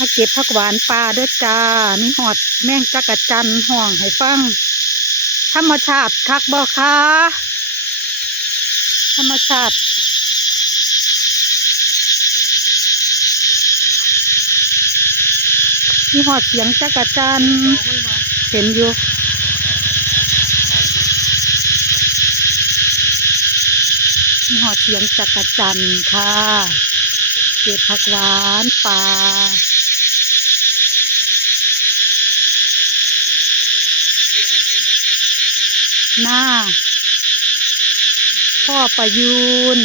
มาเก็บผักหวานป่าเด้อจ้ามีหอดแมงจักระจันห่องให้ฟังธรรมชาติคักบ่คะธรรมชาติมีหอดเสียงจักระจันเห็นอยู่มีหอดเสียงจักระจันค่ะเก็บผักหวานป่าหน้าพ่อประยูน